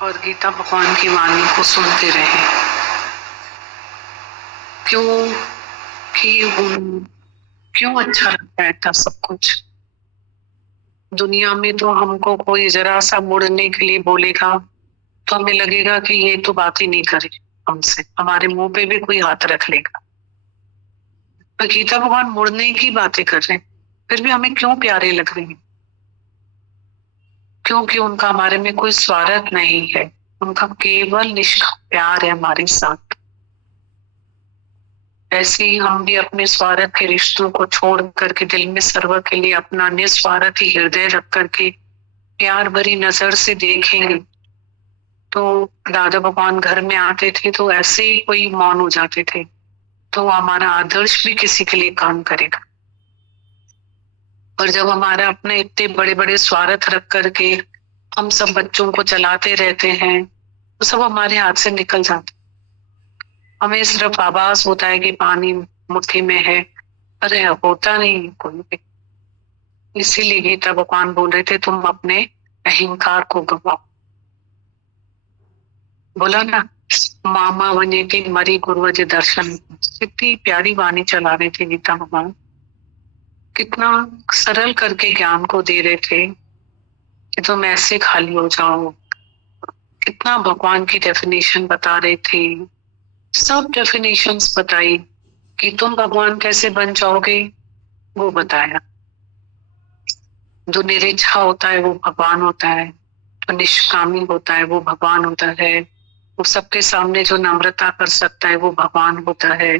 और गीता भगवान की वाणी को सुनते रहे। क्यों कि क्यों अच्छा लगता है था सब कुछ। दुनिया में तो हमको कोई जरा सा मुड़ने के लिए बोलेगा तो हमें लगेगा कि ये तो बात ही नहीं करे हमसे, हमारे मुंह पे भी कोई हाथ रख लेगा। तो गीता भगवान मुड़ने की बातें कर रहे हैं, फिर भी हमें क्यों प्यारे लग रहे हैं? क्योंकि उनका हमारे में कोई स्वार्थ नहीं है, उनका केवल निष्काम प्यार है हमारे साथ। ऐसे ही हम भी अपने स्वार्थ के रिश्तों को छोड़ करके दिल में सर्व के लिए अपना निस्वार्थ ही हृदय रख करके प्यार भरी नजर से देखेंगे। तो दादा भगवान घर में आते थे तो ऐसे ही कोई मौन हो जाते थे, तो हमारा आदर्श भी किसी के लिए काम करेगा। और जब हमारा अपने इतने बड़े बड़े स्वार्थ रख करके हम सब बच्चों को चलाते रहते हैं तो सब हमारे हाथ से निकल जाते। हमें सिर्फ आभास होता है कि पानी मुट्ठी में है, अरे होता नहीं कोई भी। इसीलिए गीता भगवान बोल रहे थे तुम अपने अहंकार को गवाओ। बोला ना, मामा बने की मरी गुरुवज दर्शन। कितनी प्यारी वाणी चला रहे थे गीता भगवान, कितना सरल करके ज्ञान को दे रहे थे कि तुम ऐसे खाली हो जाओ। कितना भगवान की डेफिनेशन बता रहे थे, सब डेफिनेशंस बताई कि तुम भगवान कैसे बन जाओगे, वो बताया। जो निरिच्छा होता है वो भगवान होता है, जो निष्कामी होता है वो भगवान होता है, वो सबके सामने जो नम्रता कर सकता है वो भगवान होता है,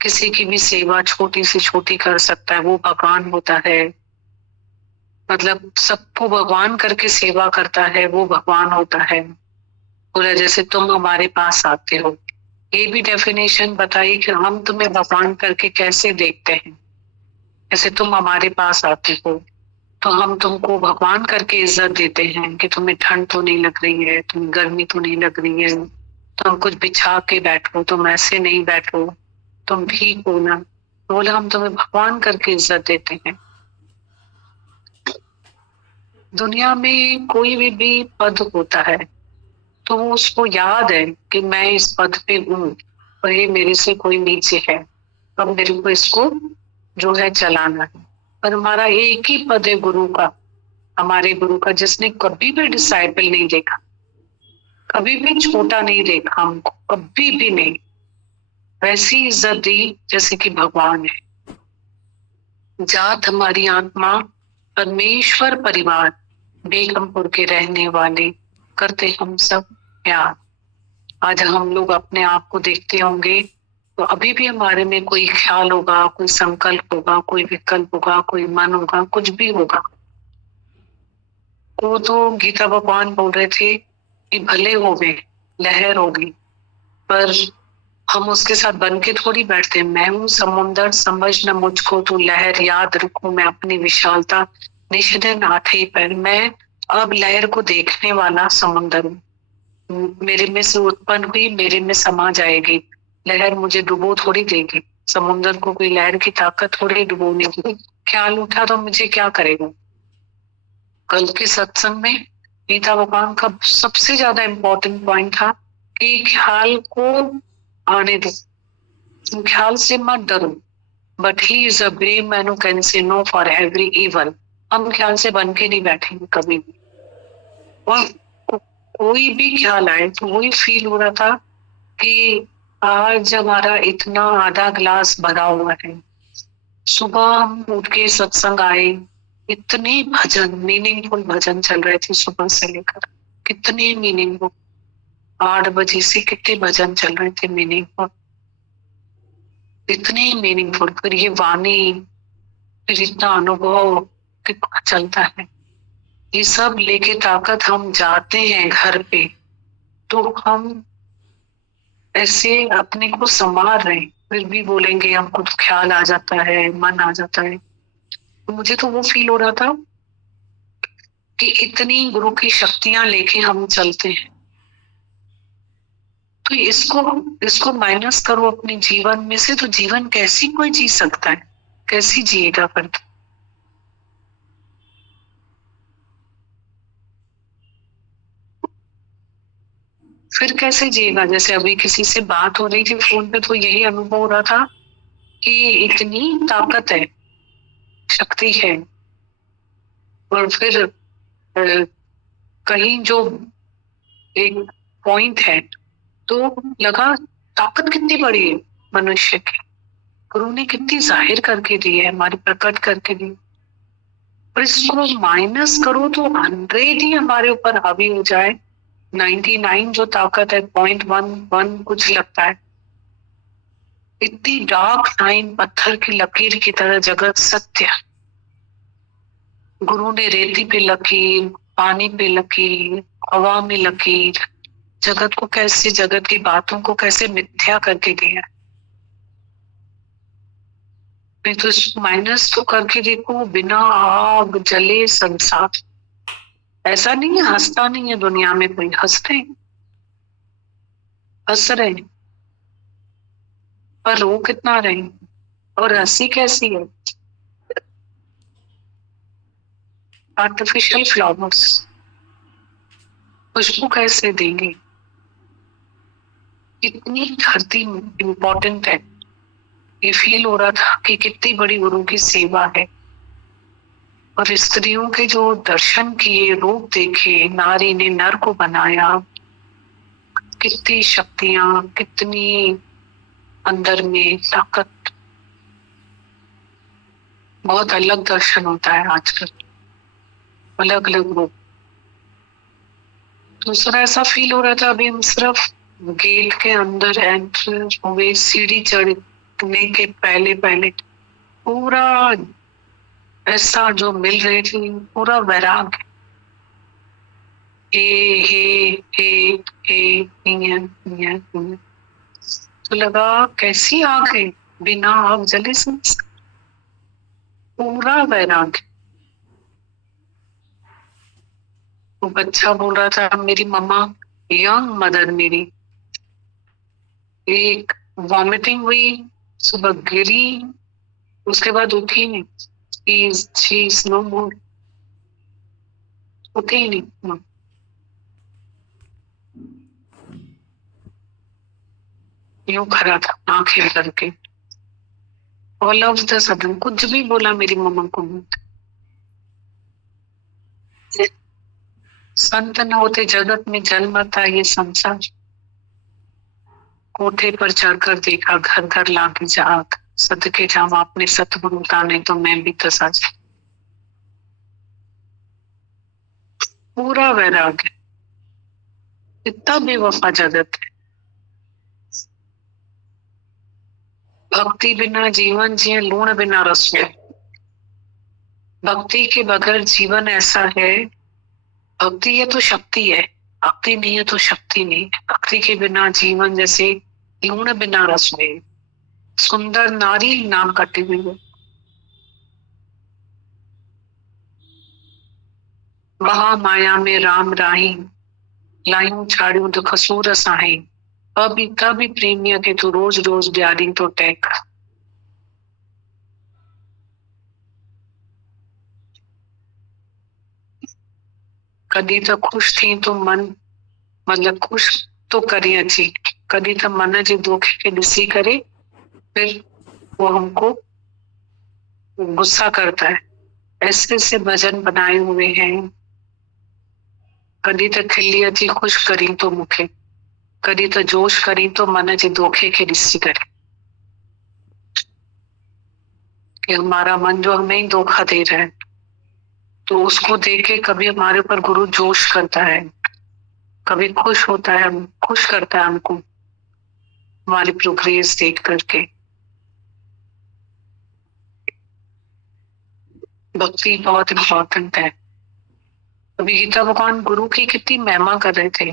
किसी की भी सेवा छोटी से छोटी कर सकता है वो भगवान होता है, मतलब सबको भगवान करके सेवा करता है वो भगवान होता है। बोला जैसे तुम हमारे पास आते हो, ये भी डेफिनेशन बताई कि हम तुम्हें भगवान करके कैसे देखते हैं। जैसे तुम हमारे पास आते हो तो हम तुमको भगवान करके इज्जत देते हैं कि तुम्हें ठंड तो नहीं लग रही है, तुम्हें गर्मी तो नहीं लग रही है, तुम कुछ बिछा के बैठो, तुम ऐसे नहीं बैठो, तुम ठीक हो ना। बोला हम तुम्हें भगवान करके इज्जत देते हैं। दुनिया में कोई भी पद होता है तो उसको याद है कि मैं इस पद पे हूँ और ये मेरे से कोई नीचे है, अब मेरे को इसको जो है चलाना है। पर हमारा एक ही पद है गुरु का, हमारे गुरु का, जिसने कभी भी डिसाइपल नहीं देखा, कभी भी छोटा नहीं देखा हमको, कभी भी नहीं। वैसी इज्जत दी जैसे कि भगवान है। जात हमारी आत्मा परमेश्वर परिवार, बेगमपुर के रहने वाले, करते हम सब प्यार। आज हम लोग अपने आप को देखते होंगे तो अभी भी हमारे में कोई ख्याल होगा, कोई संकल्प होगा, कोई विकल्प होगा, कोई मन होगा, कुछ भी होगा। वो तो गीता भगवान बोल रहे थे कि भले हो गए, लहर होगी, पर हम उसके साथ बन के थोड़ी बैठते। मैं हूँ समुंदर, समझ न मुझको तू लहर, याद रखूं मैं अपनी विशालता, निष्दिन आठे ही पैर। मैं अब लहर को देखने वाला समुंदर हूँ, मेरे में से उत्पन्न हुई, मेरे में समा जाएगी। लहर मुझे डुबो थोड़ी देगी, समुंदर को कोई लहर की ताकत थोड़ी डुबोने की। ख्याल उठा तो मुझे क्या करेगा। कल के सत्संग में गीता भगवान का सबसे ज्यादा इम्पोर्टेंट पॉइंट था कि ख्याल को आने दो, ख्याल से मत डरो। But he is a brave man who can say no for every evil. हम ख्याल से बन के नहीं बैठेंगे कभी भी। और कोई भी ख्याल आए तो वही फील हो रहा था कि आज हमारा इतना आधा ग्लास भरा हुआ है। सुबह हम उठ के सत्संग आए, इतने भजन, मीनिंगफुल भजन चल रहे थे सुबह से लेकर, कितने मीनिंगफुल। 8 बजे से कितने भजन चल रहे थे मीनिंगफुल, इतने मीनिंगफुल। फिर ये वाणी, फिर इतना अनुभव कितना चलता है, ये सब लेके ताकत हम जाते हैं घर पे तो हम ऐसे अपने को संभाल रहे हैं, फिर भी बोलेंगे हमको तो ख्याल आ जाता है, मन आ जाता है। तो मुझे तो वो फील हो रहा था कि इतनी गुरु की शक्तियां लेके हम चलते हैं, तो इसको माइनस करो अपने जीवन में से, तो जीवन कैसी कोई जी सकता है, कैसी जिएगा फिर। फिर कैसे जिएगा? जैसे अभी किसी से बात हो रही थी फोन पे तो यही अनुभव हो रहा था कि इतनी ताकत है, शक्ति है, और फिर कहीं जो एक पॉइंट है तो लगा ताकत कितनी बड़ी है मनुष्य की, गुरु ने कितनी जाहिर करके दी है, हमारी प्रकट करके दी। और इसको माइनस करो तो 100 ही हमारे ऊपर हावी हो जाए, 99 जो ताकत है 0.11 कुछ लगता है। इतनी डार्क लाइन, पत्थर की लकीर की तरह जगत सत्य। गुरु ने रेती पे लकीर, पानी पे लकीर, हवा में लकीर, जगत को कैसे, जगत की बातों को कैसे मिथ्या करके दिया। नहीं तो माइनस तो करके देखो, बिना आग जले संसार। ऐसा नहीं है हंसता नहीं है दुनिया में कोई, हंसते हैं, हंस रहे हैं, पर रो कितना रहे हैं, और हंसी कैसी है, आर्टिफिशियल फ्लावर्स, खुशबू कैसे देंगे। कितनी धरती इम्पोर्टेंट है, ये फील हो रहा था कि कितनी बड़ी गुरु की सेवा है। और स्त्रियों के जो दर्शन किए, रूप देखे, नारी ने नर को बनाया, कितनी शक्तियां, कितनी अंदर में ताकत। बहुत अलग दर्शन होता है आजकल, अलग अलग रूप। दूसरा ऐसा फील हो रहा था अभी हम सिर्फ गेट के अंदर एंटर हुए, सीढ़ी चढ़ने के पहले पहले पूरा ऐसा जो मिल रही थी, पूरा वैराग, हे हे हे हे, तो लगा कैसी आग है, बिना आग जले संसार, पूरा वैराग। वो बच्चा बोल रहा था मेरी मम्मा, यंग मदर मेरी, एक वॉमिटिंग हुई, सुबह गिरी, उसके बाद उठी नहीं, she is no more, उठी ही नहीं। यूं खड़ा था आंखें करके, ऑल ऑफ द सडन कुछ भी बोला मेरी मम्मा को। संत न होते जगत में जन्म था ये संसार, कोठे पर चढ़कर देखा घर घर लाके जाग, सदके जावा अपने सतगुरु का, नहीं तो मैं भी तो सच। पूरा वैराग है, इतना बेवफा जगत है। भक्ति बिना जीवन जिए, लूण बिना रसोई। भक्ति के बगैर जीवन ऐसा है, भक्ति है तो शक्ति है, भक्ति नहीं है तो शक्ति नहीं। भक्ति के बिना जीवन जैसे लूण बिना रसोई। सुंदर नारी नाम कटे हुए, महा माया में राम राही, लायूं छाड़ियों तो खसूर साही, अभी तभी प्रेमिया के तो रोज रोज ड्यारी तो टेक। कदी तो खुश थी तो मन, मतलब खुश तो करी अच्छी, कदी तो मन जे धोखे के ॾिसी करे फिर वो हमको गुस्सा करता है। ऐसे ऐसे भजन बनाए हुए हैं। कदी तो खिली अची खुश करी तो मुखे, कदी तो जोश करी तो मन जे धोखे के ॾिसी करे, कि हमारा मन जो हमें ही धोखा दे रहा है, तो उसको देख के कभी हमारे ऊपर गुरु जोश करता है, कभी खुश होता है, खुश करता है हमको हमारी प्रोग्रेस देख करके। भक्ति बहुत इम्पोर्टेंट है। अभी गीता भगवान गुरु की कितनी महिमा कर रहे थे।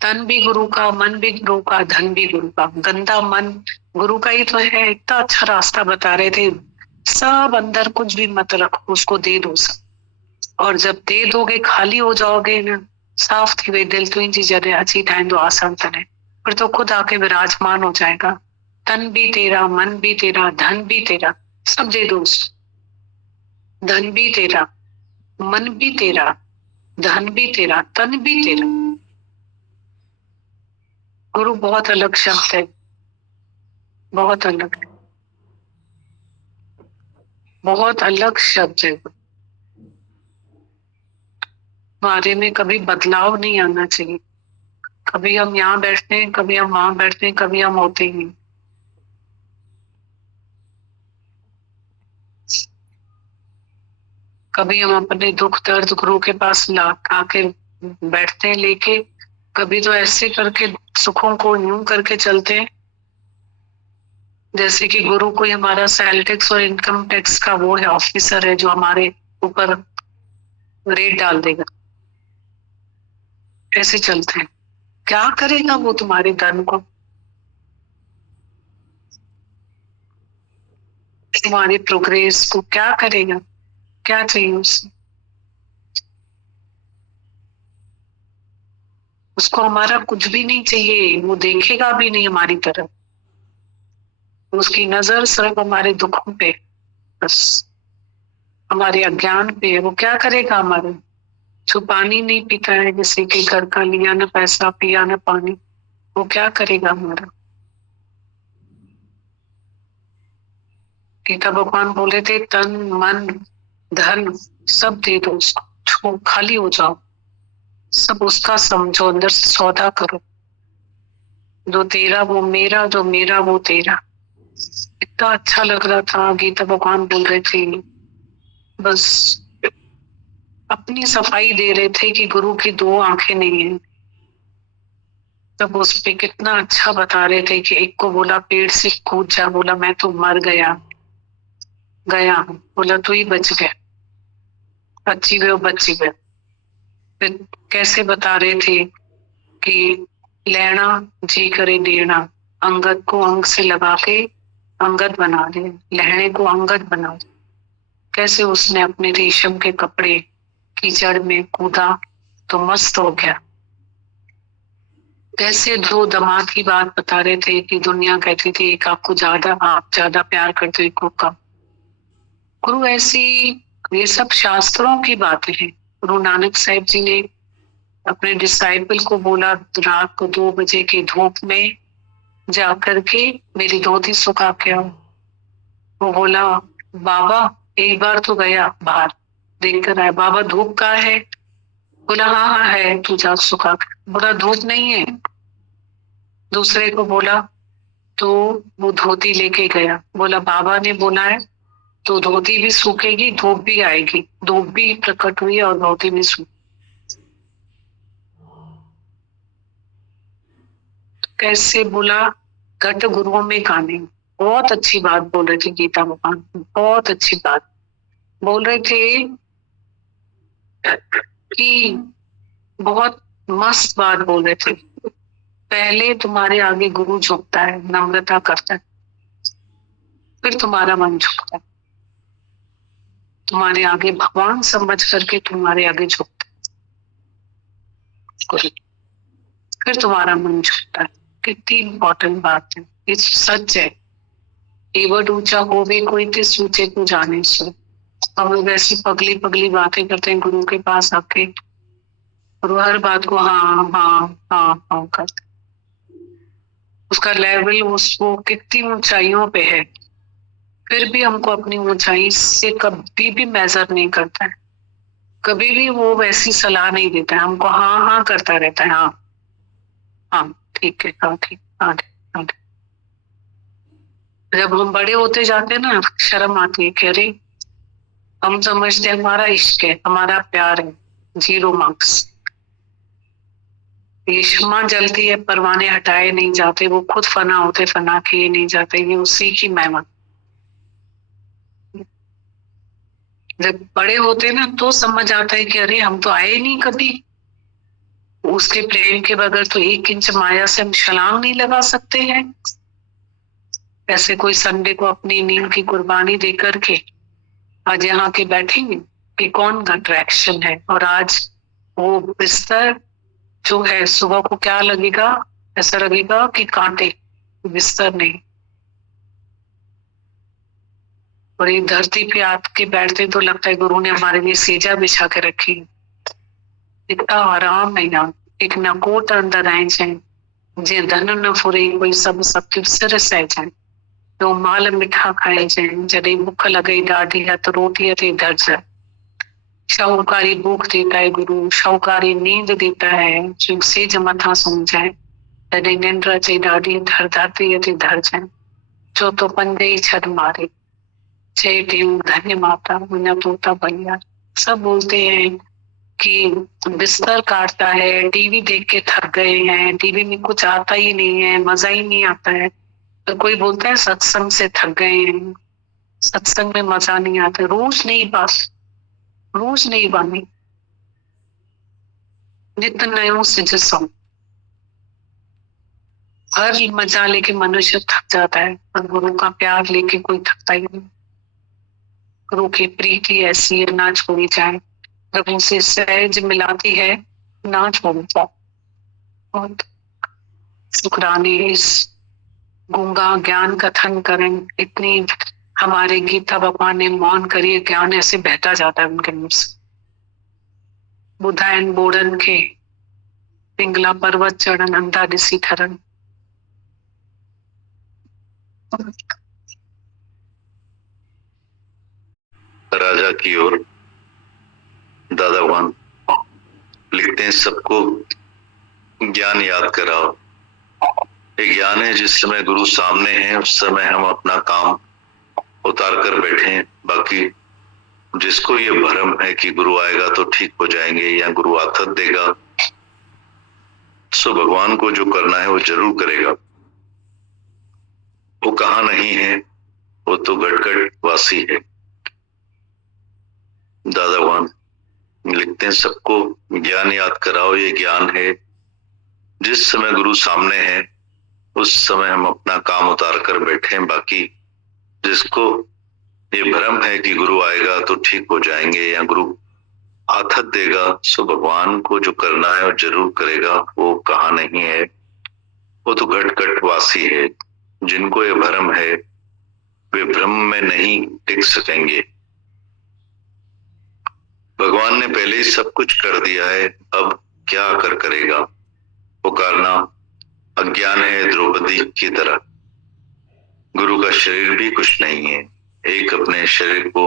तन भी गुरु का, मन भी गुरु का, धन भी गुरु का। गंदा मन गुरु का ही तो है। इतना अच्छा रास्ता बता रहे थे, सब अंदर कुछ भी मत रखो, उसको दे दो सब, और जब दे दोगे खाली हो जाओगे ना, साफ थी वे दिल तुझी जॾहिं अची ठाहींदो आसन तॾहिं, फिर तो खुद आके विराजमान हो जाएगा। तन भी तेरा, मन भी तेरा, धन भी तेरा, सब दे दो। धन भी तेरा, मन भी तेरा, धन भी तेरा, तन भी तेरा। गुरु बहुत अलग शब्द है, बहुत अलग, बहुत अलग शब्द है। हमारे में कभी बदलाव नहीं आना चाहिए। कभी हम यहाँ बैठते हैं, कभी हम वहां बैठते हैं, कभी हम होते ही नहीं। कभी हम अपने दुख दर्द गुरु के पास ला आके बैठते हैं लेके, कभी तो ऐसे करके सुखों को यूं करके चलते हैं जैसे कि गुरु कोई हमारा सेल टैक्स और इनकम टैक्स का वो है, ऑफिसर है जो हमारे ऊपर रेट डाल देगा। ऐसे चलते हैं। क्या करेगा वो तुम्हारे धन को, तुम्हारी प्रोग्रेस को क्या करेगा? क्या चाहिए उसे? उसको हमारा कुछ भी नहीं चाहिए, वो देखेगा भी नहीं हमारी तरफ। उसकी नजर सिर्फ हमारे दुखों पे, बस हमारे अज्ञान पे। वो क्या करेगा हमारे? जो पानी नहीं पीता है, किसी के घर का, लिया ना पैसा, पिया ना पानी, वो क्या करेगा हमारा? गीता भगवान बोले थे, तन मन धन सब दे दो उसको, खाली हो जाओ, सब उसका समझो, अंदर से सौदा करो। जो तेरा वो मेरा, जो मेरा वो तेरा। इतना अच्छा लग रहा था। गीता भगवान बोल रहे थे, बस अपनी सफाई दे रहे थे कि गुरु की दो आंखें नहीं है। तब उस पे कितना अच्छा बता रहे थे कि एक को बोला पेड़ से कूद जा, बोला मैं तो मर गया गया हूं, बोला तू ही बच गया, बची गए बची गए। फिर कैसे बता रहे थे कि लेना जी करे देना, अंगद को अंग से लगा के अंगद बना दे, लहणे को अंगद बना दे। कैसे उसने अपने रेशम के कपड़े कीचड़ में कूदा तो मस्त हो गया। कैसे दो दामाद की बात बता रहे थे कि दुनिया कहती थी एक आपको ज्यादा, आप ज्यादा प्यार करते हो, एक को कम। गुरु ऐसी, ये सब शास्त्रों की बातें हैं। गुरु नानक साहिब जी ने अपने डिसाइपल को बोला, रात को 2 बजे की धूप में जा करके मेरी धोती सुखा के आओ। वो बोला, बाबा एक बार तो गया बाहर देख कर आया। बाबा धूप का है? बोला हाँ हाँ है, तू जा सुखा के। बोला धूप नहीं है। दूसरे को बोला, तो वो धोती लेके गया। बोला बाबा ने बोला है तो धोती भी सूखेगी, धूप भी आएगी। धूप भी प्रकट हुई और धोती भी सूख। कैसे बोला, घट गुरुओं में गाने। बहुत अच्छी बात बोल रहे थे गीता भगवान, बहुत अच्छी बात बोल रहे थे कि बहुत मस्त बात बोल रहे थे। पहले तुम्हारे आगे गुरु झुकता है, नम्रता करता है, फिर तुम्हारा मन झुकता है। तुम्हारे आगे भगवान समझ करके तुम्हारे आगे झुकता है गुरु, फिर तुम्हारा मन झुकता है। कितनी इंपॉर्टेंट बात है, ये सच है। एवट ऊंचा होवे कोई तिस ऊंचे को जाने सो। हम लोग ऐसी पगली पगली बातें करते हैं गुरु के पास आके, और हर बात को हाँ हाँ हाँ हाँ करते। उसका लेवल उसको कितनी ऊंचाइयों पे है, फिर भी हमको अपनी ऊंचाई से कभी भी मेजर नहीं करता है। कभी भी वो वैसी सलाह नहीं देता है हमको, हाँ हाँ करता रहता है। हाँ हाँ ठीक है, हाँ ठीक, हाँ ठीक, हाँ ठीक। जब हम बड़े होते जाते हैं ना, शर्म आती है कि अरे हम समझते हैं हमारा इश्क है, हमारा प्यार है, 0 मार्क्स। ये क्षमा जलती है, परवाने हटाए नहीं जाते, वो खुद फना होते, फना किए नहीं जाते। ये उसी की महिमा। जब बड़े होते ना तो समझ आता है कि अरे हम तो आए नहीं कभी, उसके प्रेम के बगैर तो 1 इंच माया से हम छलांग नहीं लगा सकते हैं। ऐसे कोई संडे को अपनी नींद की कुर्बानी दे करके आज यहाँ के बैठेंगे कि कौन अट्रैक्शन है। और आज वो बिस्तर जो है, सुबह को क्या लगेगा, ऐसा लगेगा कि कांटे, बिस्तर नहीं। और ये धरती पे आके बैठते तो लगता है गुरु ने हमारे लिए सेजा बिछा के रखी। इतना आराम है यहाँ, एक नकोट अंदर आए जाए, जे धन न फुरे कोई सब सबके सिर सहजाए, तो माल मिठा खाए जाए, जॾहिं भुख लगे ॾाढी है तो रोटीअ ते धरजाए। शाहूकारी भूख देता है गुरु, शाहूकारी नींद देता है, जो सेज मथा सुम जाए, तॾहिं निंड अचे ॾाढी धरतीअ ते धरजाए। जो तो पंजे ही छड़ मारे, जय देव धन्य माता मुन्ना तोता बलिया। सब बोलते हैं कि बिस्तर काटता है, टीवी देख के थक गए हैं, टीवी में कुछ आता ही नहीं है, मजा ही नहीं आता है। तो कोई बोलता है सत्संग से थक गए हैं, सत्संग में मजा नहीं आता। रोज नहीं, बस रोज नहीं बानी, नित नयो सिज सो। हर मजा लेके मनुष्य थक जाता है, पर गुरु का प्यार लेके कोई थकता ही नहीं। गुरु की प्रीति ऐसी है, ना छोड़ी जाए। प्रभु से सहज मिलाती है, ना छोड़ी जाए। और शुक्राने इस गूंगा ज्ञान कथन करें, इतनी हमारे गीता भगवान ने मौन करिए, ज्ञान ऐसे बहता जाता है उनके मुंह से। बुधायन बोड़न के पिंगला पर्वत चढ़न, अंधा दिसी ठरन। राजा की ओर दादा भगवान लिखते हैं, सबको ज्ञान याद कराओ। ये ज्ञान है, जिस समय गुरु सामने है उस समय हम अपना काम उतार कर बैठे हैं। बाकी जिसको ये भ्रम है कि गुरु आएगा तो ठीक हो जाएंगे या गुरु आथत देगा, सो भगवान को जो करना है वो जरूर करेगा। वो कहाँ नहीं है, वो तो गटगट वासी है। दादा भगवान लिखते हैं, सबको ज्ञान याद कराओ। ये ज्ञान है, जिस समय गुरु सामने है उस समय हम अपना काम उतार कर बैठे हैं। बाकी जिसको ये भ्रम है कि गुरु आएगा तो ठीक हो जाएंगे या गुरु आथत देगा, सो भगवान को जो करना है वो जरूर करेगा। वो कहाँ नहीं है, वो तो घट वासी है। जिनको ये भ्रम है वे भ्रम में नहीं टिक सकेंगे। भगवान ने पहले ही सब कुछ कर दिया है, अब क्या आकर करेगा। पुकारना अज्ञान है द्रौपदी की तरह। गुरु का शरीर भी कुछ नहीं है। एक अपने शरीर को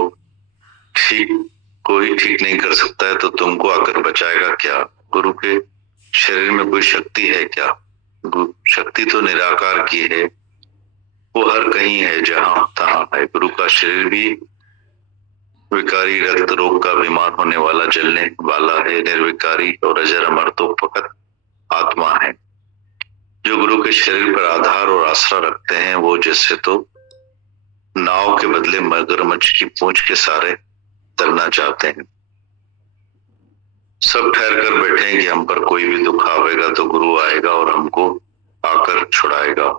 कोई ठीक नहीं कर सकता है, तो तुमको आकर बचाएगा क्या। गुरु के शरीर में कोई शक्ति है क्या। शक्ति तो निराकार की है, वो हर कहीं है, जहां तहां है। गुरु का शरीर भी विकारी रक्त रोग का बीमार होने वाला, जलने वाला है। निर्विकारी और अजर अमर तो फकत आत्मा है। जो गुरु के शरीर पर आधार और आसरा रखते हैं, वो जैसे तो नाव के बदले मगरमच्छ की पूंछ के सारे तरना चाहते हैं। सब ठहर कर बैठे हैं कि हम पर कोई भी दुख आवेगा तो गुरु आएगा और हमको आकर छुड़ाएगा।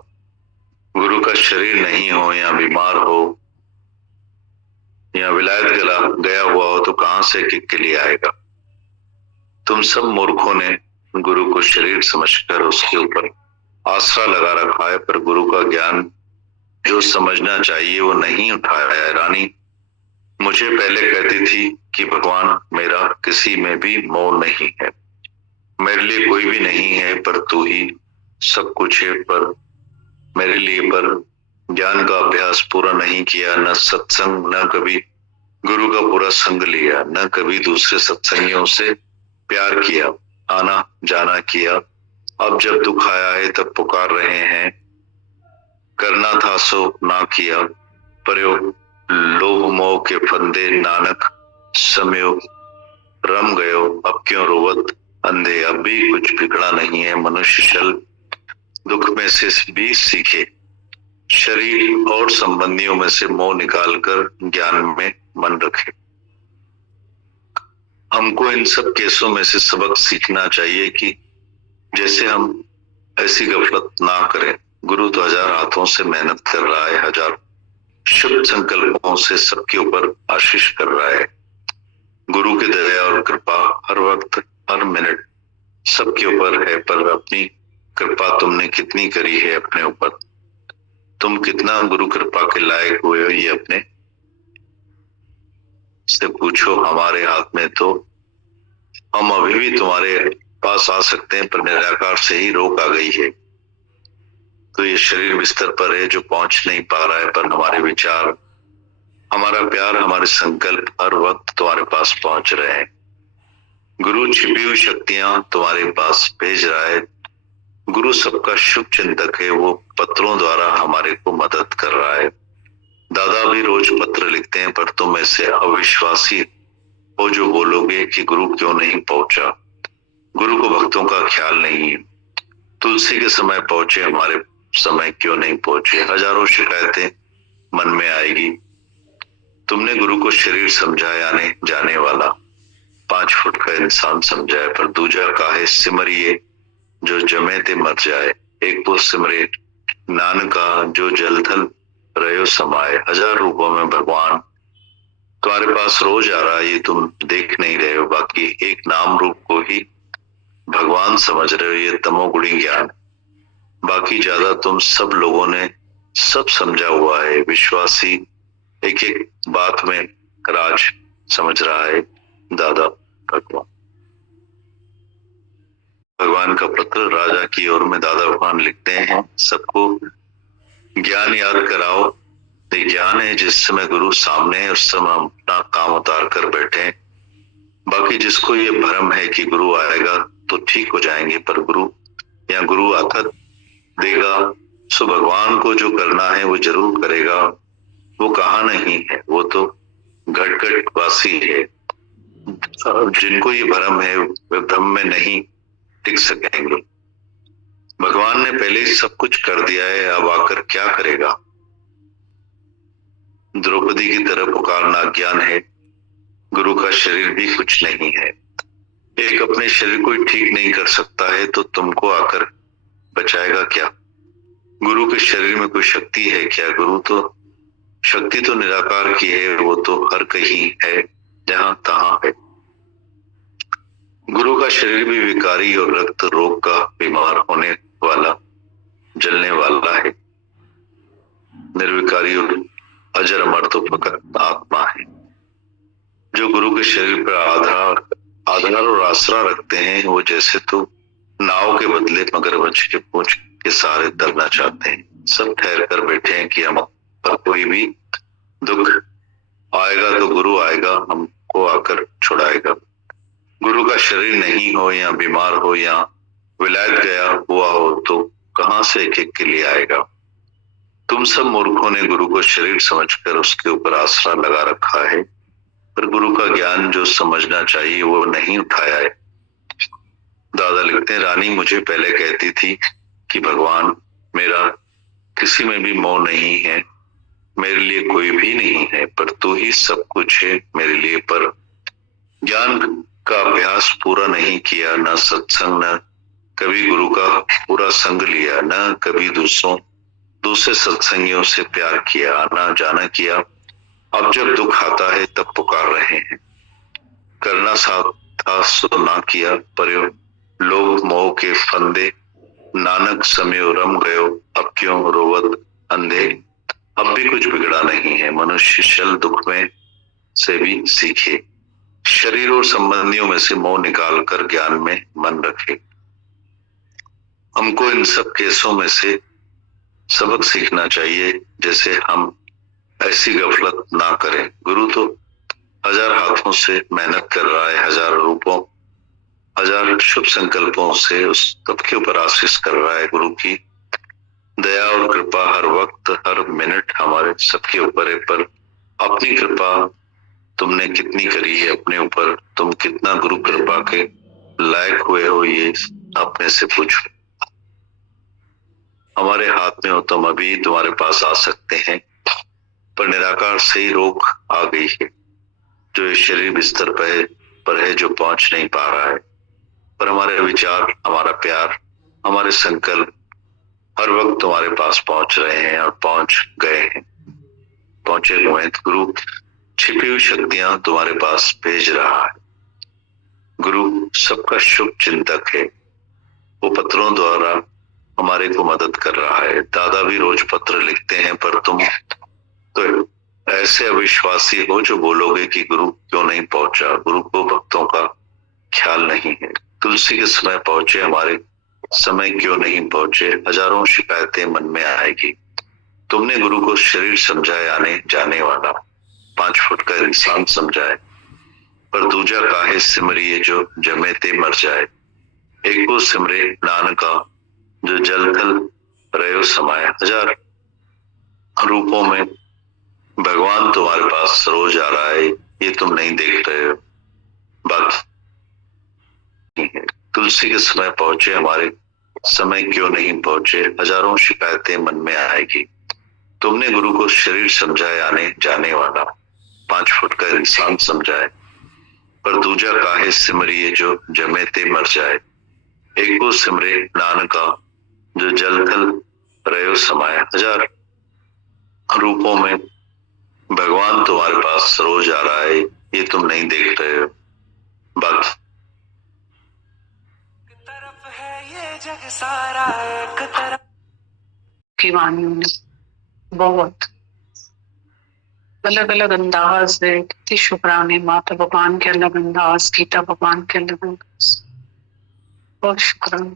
गुरु का शरीर नहीं हो या बीमार हो या विलायत गया हुआ हो तो कहां से के लिए आएगा। तुम सब मूर्खों ने गुरु को शरीर समझकर उसके ऊपर आसरा लगा रखा है, पर गुरु का ज्ञान जो समझना चाहिए वो नहीं उठाया है। रानी मुझे पहले कहती थी कि भगवान मेरा किसी में भी मोह नहीं है, मेरे लिए कोई भी नहीं है, पर तू ही सब कुछ है पर मेरे लिए। पर ज्ञान का अभ्यास पूरा नहीं किया, न सत्संग, न कभी गुरु का पूरा संग लिया, न कभी दूसरे सत्संगियों से प्यार किया, आना जाना किया। अब जब दुख आया है तब पुकार रहे हैं, करना था सो ना किया। प्रयोग लोभ मोह के फंदे नानक समयो रम गयो, अब क्यों रोवत अंधे। अब भी कुछ बिगड़ा नहीं है, मनुष्य चल दुख में से भी सीखे। शरीर और संबंधियों में से मोह निकालकर ज्ञान में मन रखे। हमको इन सब केसों में से सबक सीखना चाहिए कि जैसे हम ऐसी गफलत ना करें। गुरु तो हजार हाथों से मेहनत कर रहा है, हजार शुभ संकल्पों से सबके ऊपर आशीष कर रहा है। गुरु की दया और कृपा हर वक्त हर मिनट सबके ऊपर है, पर अपनी कृपा तुमने कितनी करी है अपने ऊपर। तुम कितना गुरु कृपा के लायक हुए हो, ये अपने से पूछो। हमारे हाथ में तो हम अभी भी तुम्हारे पास आ सकते हैं, पर निराकार से ही रोक आ गई है। तो ये शरीर बिस्तर पर है जो पहुंच नहीं पा रहा है, पर हमारे विचार, हमारा प्यार, हमारे संकल्प हर वक्त तुम्हारे पास पहुंच रहे हैं। गुरु छिपी हुई शक्तियां तुम्हारे पास भेज रहा है। गुरु सबका शुभ चिंतक है, वो पत्रों द्वारा हमारे को मदद कर रहा है। दादा भी रोज पत्र लिखते हैं, पर तुम ऐसे अविश्वासी हो जो बोलोगे कि गुरु क्यों नहीं पहुंचा, गुरु को भक्तों का ख्याल नहीं है, तुलसी के समय पहुंचे, हमारे समय क्यों नहीं पहुंचे। हजारों शिकायतें मन में आएगी। तुमने गुरु को शरीर समझा, यानी जाने वाला 5 फुट का इंसान समझा है, पर दूजा काहे सिमरिए जो जमे ते मर जाए, एक वो सिमरे नानका जो जल थल रहो समाए। 1000 रूपों में भगवान तुम्हारे पास रोज आ रहा है, ये तुम देख नहीं रहे हो। बाकी एक नाम रूप को ही भगवान समझ रहे हो, ये तमोगुणी ज्ञान। बाकी ज्यादा तुम सब लोगों ने सब समझा हुआ है। विश्वासी एक एक बात में राज समझ रहा है। दादा भगवान का पत्र राजा की ओर में दादा भगवान लिखते हैं, सबको ज्ञान याद कराओ। ये ज्ञान है जिस समय गुरु सामने है उस समय हम अपना काम उतार कर बैठे हैं। बाकी जिसको ये भ्रम है कि गुरु आएगा तो ठीक हो जाएंगे, पर गुरु आता देगा, सो भगवान को जो करना है वो जरूर करेगा। वो कहा नहीं है, वो तो घट घट वासी है। जिनको ये भ्रम है वे भ्रम में नहीं टिक सकेंगे। भगवान ने पहले ही सब कुछ कर दिया है, अब आकर क्या करेगा। द्रौपदी की तरह पुकारना ज्ञान है। गुरु का शरीर भी कुछ नहीं है। एक अपने शरीर को ही ठीक नहीं कर सकता है तो तुमको आकर बचाएगा क्या। गुरु के शरीर में कोई शक्ति है क्या। गुरु तो शक्ति तो निराकार की है, वो तो हर कहीं है, जहां तहां है। गुरु का शरीर भी विकारी और रक्त रोग का बीमार होने वाला, जलने वाला है। निर्विकारी और अजर अमर तो फकत आत्मा है। जो गुरु के शरीर पर आधार और आसरा रखते हैं, वो जैसे तो नाव के बदले मगरमच्छ के पूंछ के सहारे तैरना चाहते हैं। सब ठहर कर बैठे हैं कि हम पर कोई भी दुख आएगा तो गुरु आएगा, हमको आकर छुड़ाएगा। गुरु का शरीर नहीं हो या बीमार हो या विलायत गया हुआ हो तो कहां से एक के लिए आएगा। तुम सब मूर्खों ने गुरु को शरीर समझकर उसके ऊपर आसरा लगा रखा है, पर गुरु का ज्ञान जो समझना चाहिए वो नहीं उठाया है। दादा लिखते हैं, रानी मुझे पहले कहती थी कि भगवान मेरा किसी में भी मोह नहीं है, मेरे लिए कोई भी नहीं है, पर तू ही सब कुछ है मेरे लिए। पर ज्ञान का अभ्यास पूरा नहीं किया, न सत्संग, न कभी गुरु का पूरा संग लिया, न कभी दूसरे सत्संगियों से प्यार किया, न जाना किया। अब जब दुख आता है तब पुकार रहे हैं। करना साथ था सो ना किया, पर लोग मोह के फंदे, नानक समय रम गयो, अब क्यों रोवत अंधे। अब भी कुछ बिगड़ा नहीं है, मनुष्य शल दुख में से भी सीखे। शरीर और संबंधियों में से मोह निकालकर ज्ञान में मन रखे। हमको इन सब केसों में से सबक सीखना चाहिए, जैसे हम ऐसी गफलत ना करें। गुरु तो 1000 हाथों से मेहनत कर रहा है, 1000 रूपों, 1000 शुभ संकल्पों से उस सबके ऊपर आशीष कर रहा है। गुरु की दया और कृपा हर वक्त हर मिनट हमारे सबके ऊपर है, पर अपनी कृपा तुमने कितनी करी है अपने ऊपर, तुम कितना गुरु कृपा के लायक हुए हो, ये अपने से पूछो। हमारे हाथ में हो तो हम अभी तुम्हारे पास आ सकते हैं, पर निराकार से ही रोक आ गई है। जो इस शरीर बिस्तर पर है जो पहुंच नहीं पा रहा है, पर हमारे विचार, हमारा प्यार, हमारे संकल्प हर वक्त तुम्हारे पास पहुंच रहे हैं और पहुंच गए हैं, पहुंचे हुए हैं। गुरु छिपी हुई शक्तियां तुम्हारे पास भेज रहा है। गुरु सबका शुभ चिंतक है, वो पत्रों द्वारा हमारे को मदद कर रहा है। दादा भी रोज पत्र लिखते हैं, पर तुम तो ऐसे अविश्वासी हो जो बोलोगे कि गुरु क्यों नहीं पहुंचा, गुरु को भक्तों का ख्याल नहीं है। तुलसी के समय पहुंचे, हमारे समय क्यों नहीं पहुंचे, हजारों शिकायतें मन में आएगी। तुमने गुरु को शरीर समझाए, आने जाने वाला 5 फुट का इंसान समझाए, पर दूजा काहे सिमरिए जो जमे ते मर जाए। एक को सिमरे नानका जो जल थल रहो समाये। हजार रूपों में भगवान तुम्हारे पास रोज आ रहा है, ये तुम नहीं देख रहे हो। बाकी तुलसी के समय पहुंचे, हमारे समय क्यों नहीं पहुंचे, हजारों शिकायतें मन में आएगी। तुमने गुरु को शरीर समझाए, आने जाने वाला 5 फुट का इंसान समझाए, पर दूजा काहे सिमरिए जो जमे ते मर जाए। एक को सिमरे नानका जो जल थल रहो समाये। हजार रूपों में भगवान तुम्हारे पास रोज आ रहा है, ये तुम नहीं देख रहे हो। बाकी तरफ है ये जग सारा, एक तरफ की वाणियों ने बहुत अलग अलग अंदाज है। कितनी शुक्राने माता भगवान के अलग अंदाज, गीता भगवान के अलग अंदाज। बहुत शुक्राना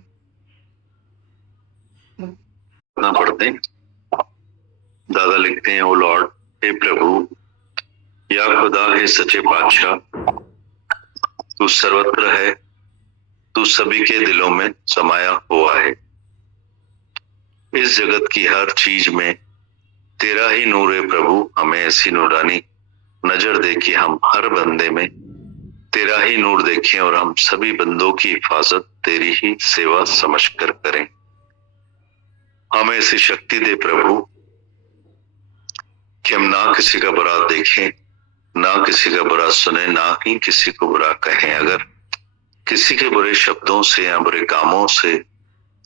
पढ़ते हैं। दादा लिखते हैं, ओ लॉर्ड, हे प्रभु, या खुदा, हे सच्चे बादशाह, तू सर्वत्र है, तू सभी के दिलों में समाया हुआ है। इस जगत की हर चीज में तेरा ही नूर है प्रभु। हमें ऐसी नूरानी नजर दे कि हम हर बंदे में तेरा ही नूर देखें और हम सभी बंदों की हिफाजत तेरी ही सेवा समझकर करें। हमें ऐसी शक्ति दे प्रभु कि हम ना किसी का बुरा देखें, ना किसी का बुरा सुने, ना ही किसी को बुरा कहें। अगर किसी के बुरे शब्दों से या बुरे कामों से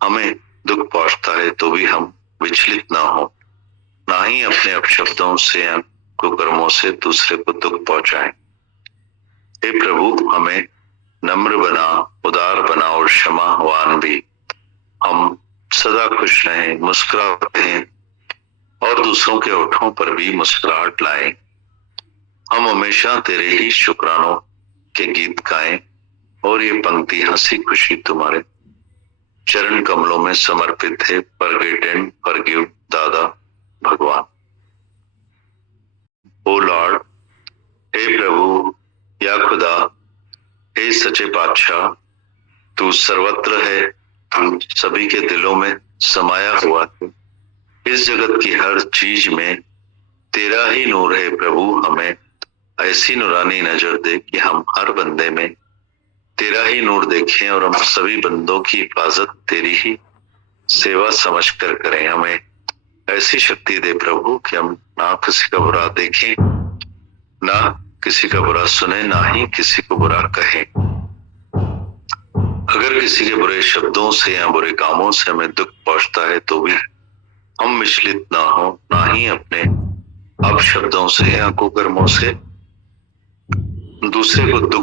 हमें दुख पहुंचता है तो भी हम विचलित ना हो, ना ही अपने अपशब्दों से या कुकर्मों से दूसरे को दुख पहुंचाएं। हे प्रभु, हमें नम्र बना, उदार बना और क्षमावान भी। हम सदा खुश रहें, मुस्कुराते हैं और दूसरों के होठों पर भी मुस्कुराहट लाएं। हम हमेशा तेरे ही शुक्रानों के गीत गाएं और ये पंक्ति हंसी खुशी तुम्हारे चरण कमलों में समर्पित है। फॉरगिव एंड फॉरगिव दादा भगवान। ओ लॉर्ड, हे प्रभु, या खुदा, हे सच्चे बादशाह, तू सर्वत्र है, तू सभी के दिलों में समाया हुआ है। इस जगत की हर चीज में तेरा ही नूर है प्रभु। हमें ऐसी नूरानी नजर दे कि हम हर बंदे में तेरा ही नूर देखें और हम सभी बंदों की हिफाजत तेरी ही सेवा समझकर करें। हमें ऐसी शक्ति दे प्रभु कि हम ना किसी का बुरा देखें, ना किसी का बुरा सुने, ना ही किसी को बुरा कहें। अगर किसी के बुरे शब्दों से या बुरे कामों से हमें दुख पहुंचता है तो भी हम विचलित ना हो, ना ही अपने अपशब्दों से या कुकर्मों से दूसरे को दुख